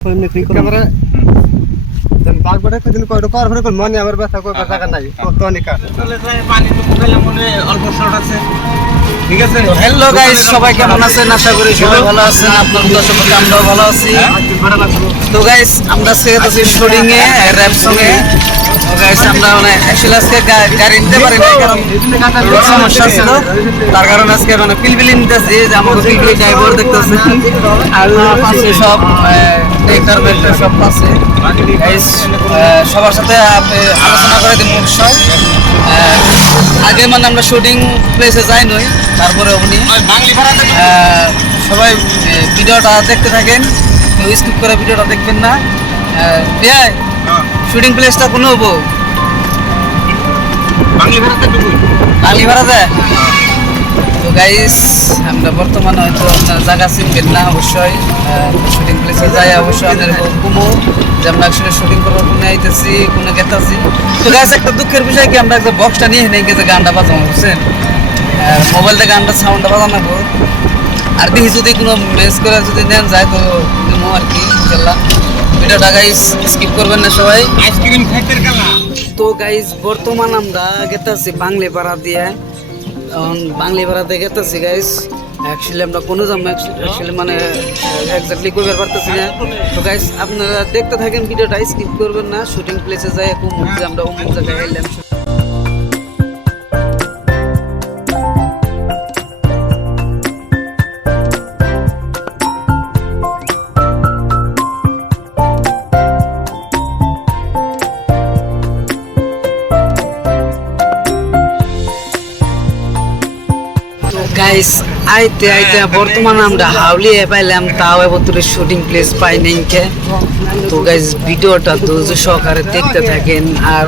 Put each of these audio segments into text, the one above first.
Camera বাঘ বড় কদিন কয়টা পার করে মনে আমার ব্যথা কই ব্যথা নাই কত নিকা চলে যায় পানি তো মুখাইলাম মনে অল্প শর্ট আছে ঠিক আছে। তো হ্যালো গাইস, সবাই কেমন আছেন? আশা করি সবাই ভালো আছেন। আপনাদের দর্শক আমরাও ভালো আছি। তো গাইস আমরা আজকে যাচ্ছি শুটিং এ র‍্যাপ সং এ। তো গাইস আমরা মানে অ্যাকচুয়ালি আজকে গাড়ি নিতে পারি না, কারণ সমস্যা ছিল। তার কারণে আজকে মানে পিলপিলি নিতেছি, যে আমাকে পিলপিলি ড্রাইভার দেখতেছি আর পাশে সব ট্রেক্টর বেল্টার সব আছে। গাইস সবার সাথে আলোচনা করে দিন বিষয়। আগে মানে আমরা শুটিং প্লেসে যাই নই, তারপরে উনি সবাই ভিডিওটা দেখতে থাকেন, কেউ স্কিপ করে ভিডিওটা দেখবেন না। শুটিং প্লেসটা কোনো হবো বাঙালি ভাড়াতে। তো গাইস আমরা বর্তমানে হয়তো আপনার জায়গা চিনবেন না, অবশ্যই শুটিং প্লেসে যাই অবশ্যই আপনার ঘুমো যে আমরা আসলে শুটিং করবো, কোনে আইতেছি কোনে গেতাছি। তো গাইস একটা দুঃখের বিষয় কি, আমরা একটা বক্সটা নিয়ে নেই গেছে গানটা বাজানো, বুঝছেন? মোবাইল থেকে গানটা সাউন্ডটা বাজানো আর দেখি যদি কোনো মেস করে যদি নেন যায় তো নেবো আর কি। ইনশাল্লাহ ভিডিওটা গাইস স্কিপ করবেন না সবাই। আইসক্রিম খাইতে গেলা। তো গাইস বর্তমান আমরা গেতাছি বাংলা পাড়া দিয়ে, বাংলা পাড়াতে গেতাছি গাইস। অ্যাকচুয়ালি আমরা কোনো যাম অ্যাকচুয়ালি মানে এক্স্যাক্টলি কইবার পারতেছি না। তো গাইস আপনারা দেখতে থাকেন, ভিডিওটা স্কিপ করবেন না। শুটিং প্লেসে যাই আমরা অমুক জায়গায় এলাম। গাইস আইতে আইতে বর্তমানে আমরা হাউলিয়ে পাইলাম, তাও এবছরের শুটিং প্লেস পাই নাই কে। তো গাইস ভিডিওটা ধৈর্য সহকারে দেখতে থাকেন। আর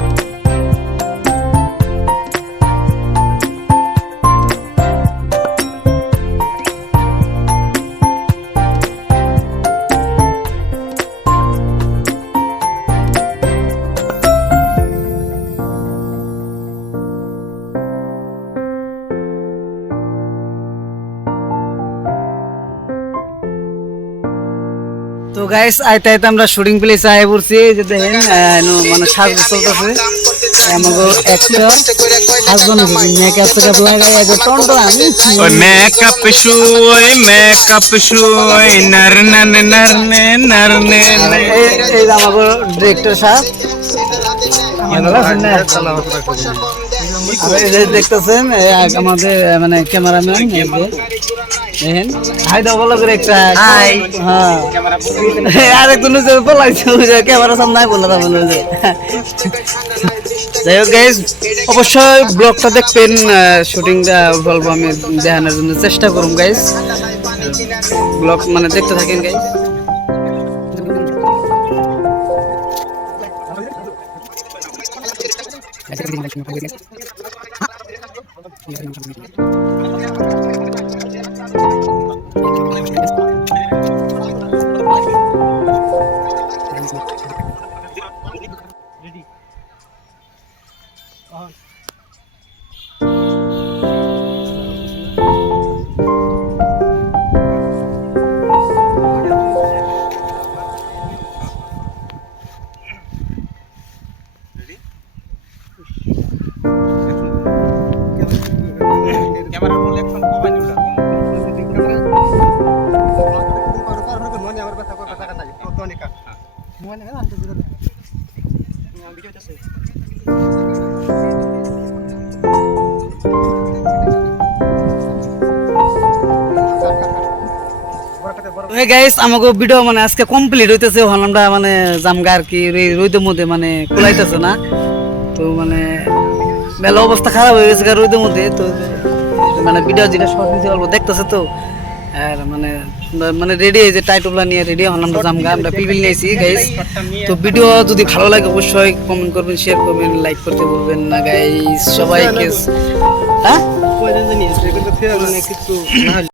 তো গাইস আইতে আইতে আমরা শুটিং প্লেসে আয় পড়ছি, যে দেখেন মানে সাজ চলতেছে আমাগো একটা হাজবেন্ড মেকআপ সেটআপ লাগাই আগে টন্টো আমি ওই মেকআপ শুই নার এই আমাগো ডিরেক্টর সাহেব দেখতেছেন, আমাদের মানে ক্যামেরাম্যান দেখেন হাই দাও বলো করে একটা হাই। হ্যাঁ আরেকজন বলাইছে ক্যামেরা সামনে বললাম যে। যাই হোক গাইজ অবশ্যই ব্লগটা দেখবেন, শুটিংটা বলবো আমি দেখানোর জন্য চেষ্টা করুন গাইজ। ব্লগ মানে দেখতে থাকেন গাইজ। ক্যামেরা রোল অ্যাকশন কমাই দিলা মনে আমার ব্যথা কই ব্যথা নাই কত নিকা মনে না আনতে দিলা ভিডিও আছে। গাইস আমাকে ভিডিও মানে আজকে কমপ্লিট হইতেছে, আমরা মানে জামগা আর কি রোদের মধ্যে মানে কুলাইতেছে না। তো মানে মেলা অবস্থা খারাপ হয়ে গেছে রোদের মধ্যে। তো মানে ভিডিও যেটা শর্ট নিতে পারবো দেখতেছে তো, আর মানে মানে রেডি যে টাইটলটা নিয়ে রেডি হলাম আমরা জামগা, আমরা পিপিল নিয়েছি গাইস। তো ভিডিও যদি ভালো লাগে অবশ্যই কমেন্ট করবেন, শেয়ার করবেন, লাইক করতে ভুলবেন না গাইস সবাইকে। হ্যাঁ